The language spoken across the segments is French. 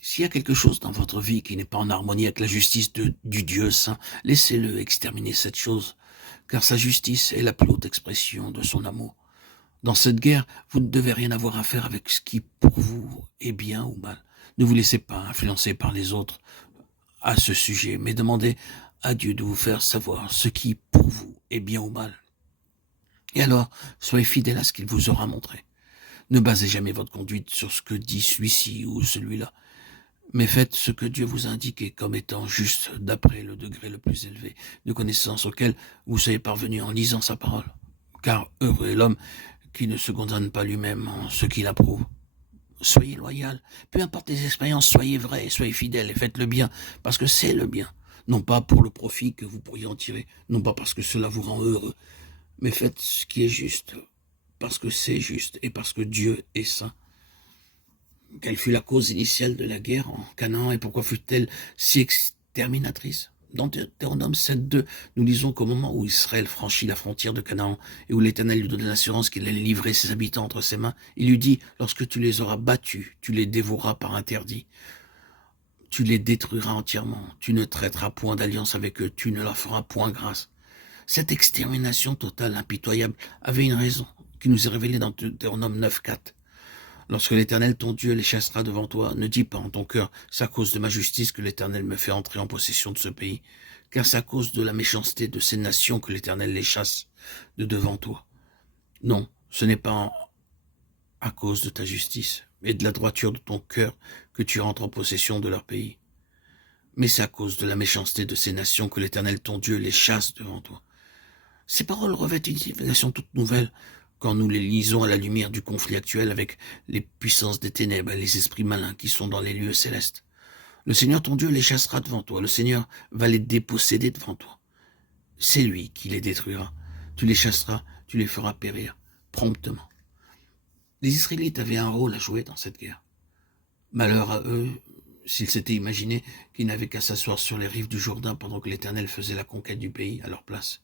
S'il y a quelque chose dans votre vie qui n'est pas en harmonie avec la justice du Dieu saint, laissez-le exterminer cette chose, car sa justice est la plus haute expression de son amour. Dans cette guerre, vous ne devez rien avoir à faire avec ce qui, pour vous, est bien ou mal. Ne vous laissez pas influencer par les autres à ce sujet, mais demandez à Dieu de vous faire savoir ce qui, pour vous, est bien ou mal. Et alors, soyez fidèle à ce qu'il vous aura montré. Ne basez jamais votre conduite sur ce que dit celui-ci ou celui-là, mais faites ce que Dieu vous a indiqué comme étant juste d'après le degré le plus élevé de connaissance auquel vous soyez parvenu en lisant sa parole. Car heureux est l'homme qui ne se condamne pas lui-même en ce qu'il approuve. Soyez loyal, peu importe les expériences, soyez vrai, soyez fidèle et faites le bien, parce que c'est le bien. Non pas pour le profit que vous pourriez en tirer, non pas parce que cela vous rend heureux, mais faites ce qui est juste, parce que c'est juste et parce que Dieu est saint. Quelle fut la cause initiale de la guerre en Canaan et pourquoi fut-elle si exterminatrice? Dans Deutéronome 7.2, nous lisons qu'au moment où Israël franchit la frontière de Canaan et où l'Éternel lui donne l'assurance qu'il allait livrer ses habitants entre ses mains, il lui dit, lorsque tu les auras battus, tu les dévoreras par interdit. Tu les détruiras entièrement. Tu ne traiteras point d'alliance avec eux. Tu ne leur feras point grâce. Cette extermination totale, impitoyable, avait une raison qui nous est révélée dans Deutéronome 9.4. Lorsque l'Éternel, ton Dieu, les chassera devant toi, ne dis pas en ton cœur, c'est à cause de ma justice que l'Éternel me fait entrer en possession de ce pays, car c'est à cause de la méchanceté de ces nations que l'Éternel les chasse de devant toi. Non, ce n'est pas à cause de ta justice, mais de la droiture de ton cœur que tu rentres en possession de leur pays. Mais c'est à cause de la méchanceté de ces nations que l'Éternel, ton Dieu, les chasse devant toi. Ces paroles revêtent une signification toute nouvelle quand nous les lisons à la lumière du conflit actuel avec les puissances des ténèbres et les esprits malins qui sont dans les lieux célestes. Le Seigneur ton Dieu les chassera devant toi, le Seigneur va les déposséder devant toi. C'est lui qui les détruira. Tu les chasseras, tu les feras périr, promptement. Les Israélites avaient un rôle à jouer dans cette guerre. Malheur à eux s'ils s'étaient imaginés qu'ils n'avaient qu'à s'asseoir sur les rives du Jourdain pendant que l'Éternel faisait la conquête du pays à leur place.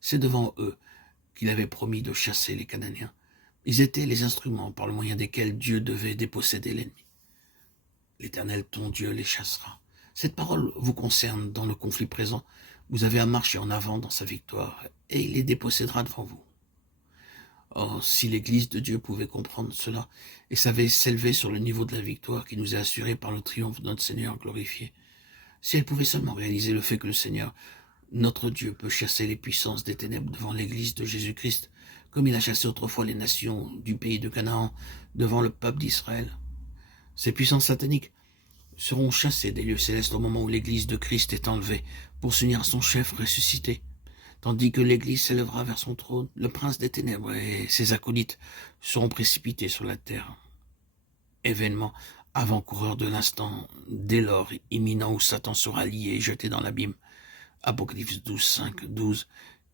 C'est devant eux qu'il avait promis de chasser les Cananéens. Ils étaient les instruments par le moyen desquels Dieu devait déposséder l'ennemi. L'Éternel, ton Dieu, les chassera. Cette parole vous concerne dans le conflit présent. Vous avez à marcher en avant dans sa victoire, et il les dépossédera devant vous. Oh, si l'Église de Dieu pouvait comprendre cela, et savait s'élever sur le niveau de la victoire qui nous est assurée par le triomphe de notre Seigneur glorifié, si elle pouvait seulement réaliser le fait que le Seigneur, notre Dieu, peut chasser les puissances des ténèbres devant l'Église de Jésus-Christ, comme il a chassé autrefois les nations du pays de Canaan devant le peuple d'Israël. Ces puissances sataniques seront chassées des lieux célestes au moment où l'Église de Christ est enlevée pour s'unir à son chef ressuscité. Tandis que l'Église s'élèvera vers son trône, le prince des ténèbres et ses acolytes seront précipités sur la terre. Événement avant-coureur de l'instant, dès lors imminent où Satan sera lié et jeté dans l'abîme. Apocalypse 12, 5, 12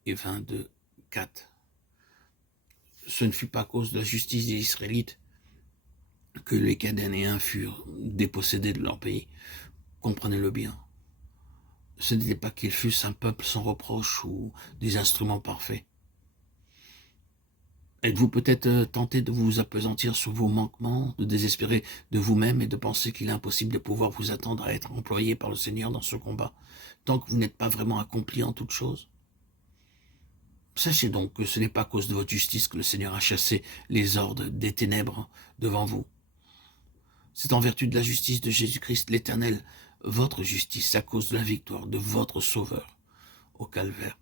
et 22, 4. Ce ne fut pas à cause de la justice des Israélites que les Cananéens furent dépossédés de leur pays. Comprenez-le bien. Ce n'était pas qu'ils fussent un peuple sans reproche ou des instruments parfaits. Êtes-vous peut-être tenté de vous appesantir sur vos manquements, de désespérer de vous-même et de penser qu'il est impossible de pouvoir vous attendre à être employé par le Seigneur dans ce combat, tant que vous n'êtes pas vraiment accompli en toutes choses? Sachez donc que ce n'est pas à cause de votre justice que le Seigneur a chassé les hordes des ténèbres devant vous. C'est en vertu de la justice de Jésus-Christ l'Éternel, votre justice, à cause de la victoire de votre Sauveur au calvaire.